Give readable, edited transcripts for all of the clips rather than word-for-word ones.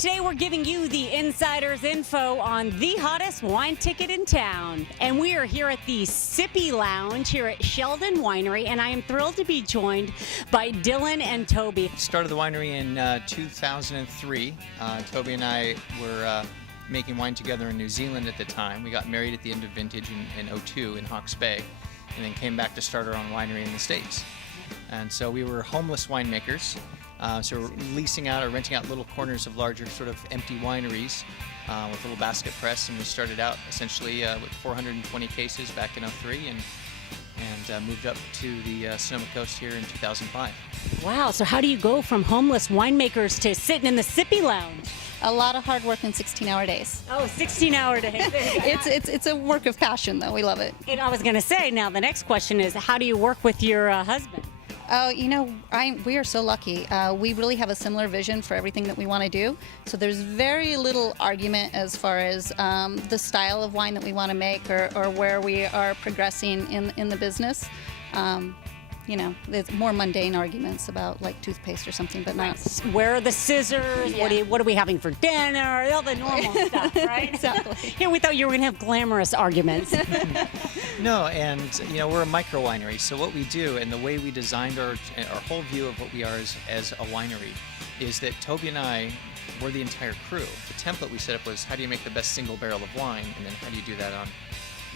Today we're giving you the insider's info on the hottest wine ticket in town. And we are here at the Sippy Lounge here at Sheldon Winery, and I am thrilled to be joined by Dylan and Toby. Started the winery in 2003. Toby and I were making wine together in New Zealand at the time. We got married at the end of vintage in 2002 in Hawke's Bay, and then came back to start our own winery in the States. And so we were homeless winemakers. So we're leasing out or renting out little corners of larger sort of empty wineries with a little basket press, and we started out essentially with 420 cases back in 2003 and moved up to the Sonoma Coast here in 2005. Wow, so how do you go from homeless winemakers to sitting in the Sippy Lounge? A lot of hard work in 16-hour days. Oh, 16-hour days. It's a work of passion, though. We love it. And I was going to say, now the next question is, how do you work with your husband? Oh, we are so lucky. We really have a similar vision for everything that we want to do. So there's very little argument as far as the style of wine that we want to make or where we are progressing in the business. There's more mundane arguments about like toothpaste or something, but not. Where are the scissors? Yeah. What are we having for dinner? All the normal stuff, right? Exactly. Here we thought you were going to have glamorous arguments. No, and we're a micro winery, so what we do and the way we designed our whole view of what we are as a winery is that Toby and I were the entire crew. The template we set up was how do you make the best single barrel of wine, and then how do you do that on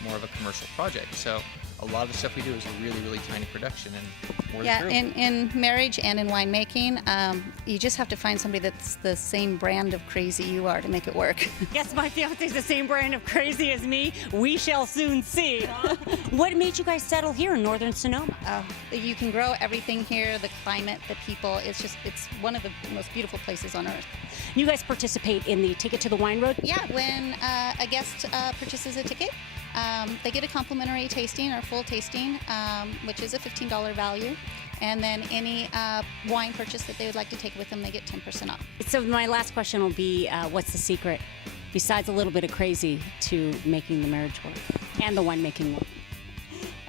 more of a commercial project. So a lot of the stuff we do is a really, really tiny production, and we're the crew. In marriage and in winemaking, you just have to find somebody that's the same brand of crazy you are to make it work. Guess my fiance's the same brand of crazy as me. We shall soon see. Huh? What made you guys settle here in northern Sonoma? You can grow everything here, the climate, the people. It's one of the most beautiful places on earth. You guys participate in the Ticket to the Wine Road? Yeah, when a guest purchases a ticket, they get a complimentary tasting or full tasting, which is a $15 value. And then any wine purchase that they would like to take with them, they get 10% off. So my last question will be, what's the secret, besides a little bit of crazy, to making the marriage work and the winemaking work?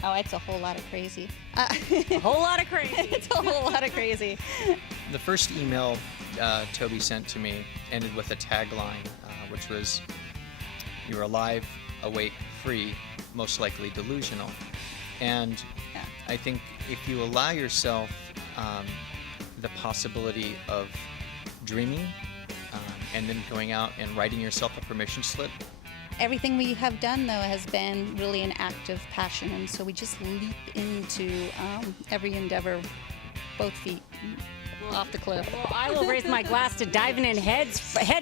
Oh, it's a whole lot of crazy. A whole lot of crazy. It's a whole lot of crazy. The first email Toby sent to me ended with a tagline, which was, "You're alive, awake, free, most likely delusional." And yeah. I think if you allow yourself the possibility of dreaming and then going out and writing yourself a permission slip. Everything we have done, though, has been really an act of passion, and so we just leap into every endeavor, both feet off the cliff. Well, I will raise my glass to diving in head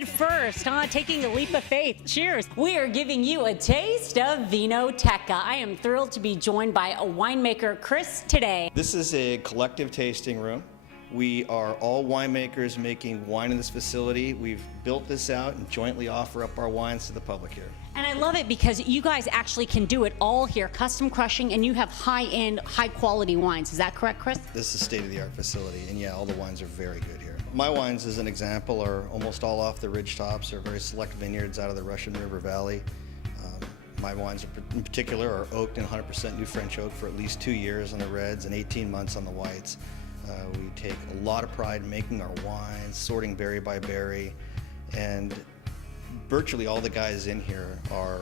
first, taking a leap of faith. Cheers. We are giving you a taste of Vinoteca. I am thrilled to be joined by a winemaker, Chris, today. This is a collective tasting room. We are all winemakers making wine in this facility. We've built this out and jointly offer up our wines to the public here. And I love it because you guys actually can do it all here, custom crushing, and you have high-end, high-quality wines. Is that correct, Chris? This is a state-of-the-art facility, and yeah, all the wines are very good here. My wines, as an example, are almost all off the ridge tops. They're very select vineyards out of the Russian River Valley. My wines in particular are oaked in 100% new French oak for at least 2 years on the reds and 18 months on the whites. We take a lot of pride in making our wines, sorting berry by berry, and virtually all the guys in here are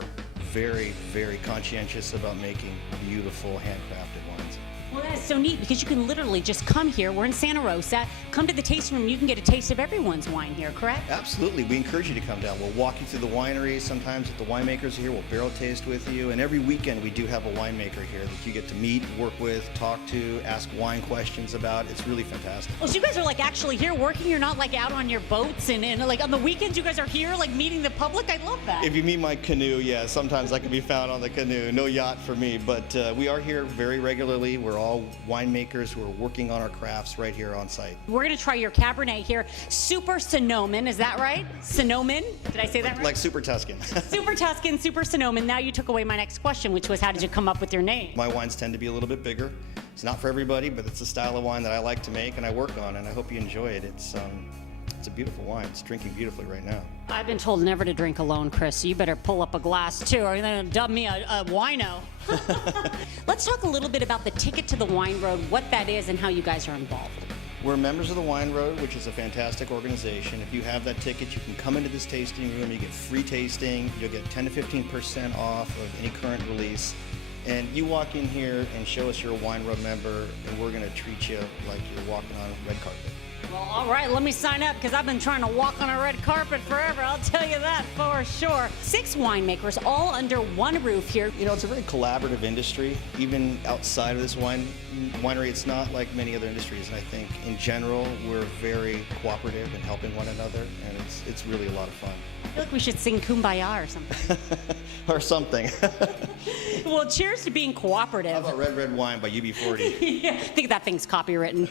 very, very conscientious about making beautiful handcrafted wines. Well, that's so neat because you can literally just come here. We're in Santa Rosa. Come to the tasting room. You can get a taste of everyone's wine here, correct? Absolutely. We encourage you to come down. We'll walk you through the winery. Sometimes if the winemakers are here, we'll barrel taste with you. And every weekend we do have a winemaker here that you get to meet, work with, talk to, ask wine questions about. It's really fantastic. Well, so you guys are like actually here working. You're not like out on your boats and like on the weekends you guys are here like meeting the public. I love that. If you meet my canoe, yeah, sometimes I can be found on the canoe. No yacht for me, but we are here very regularly. We're all winemakers who are working on our crafts right here on site. We're going to try your Cabernet here. Super Sonoman, is that right? Sonoman? Did I say that right? Like Super Tuscan. Super Tuscan, Super Sonoman. Now you took away my next question, which was how did you come up with your name? My wines tend to be a little bit bigger. It's not for everybody, but it's a style of wine that I like to make and I work on, and I hope you enjoy it. It's a beautiful wine. It's drinking beautifully right now. I've been told never to drink alone, Chris, so you better pull up a glass too, or you're going to dub me a wino. Let's talk a little bit about the Ticket to the Wine Road, what that is and how you guys are involved. We're members of the Wine Road, which is a fantastic organization. If you have that ticket, you can come into this tasting room. You get free tasting. You'll get 10 to 15% off of any current release. And you walk in here and show us you're a Wine Road member, and we're going to treat you like you're walking on a red carpet. Well, all right, let me sign up because I've been trying to walk on a red carpet forever. I'll tell you that for sure. 6 winemakers all under one roof here. You know, it's a very collaborative industry. Even outside of this winery, it's not like many other industries. And I think in general, we're very cooperative in helping one another, and it's really a lot of fun. I feel like we should sing Kumbaya or something. Or something. Well, cheers to being cooperative. How about Red Red Wine by UB40? Yeah, I think that thing's copywritten.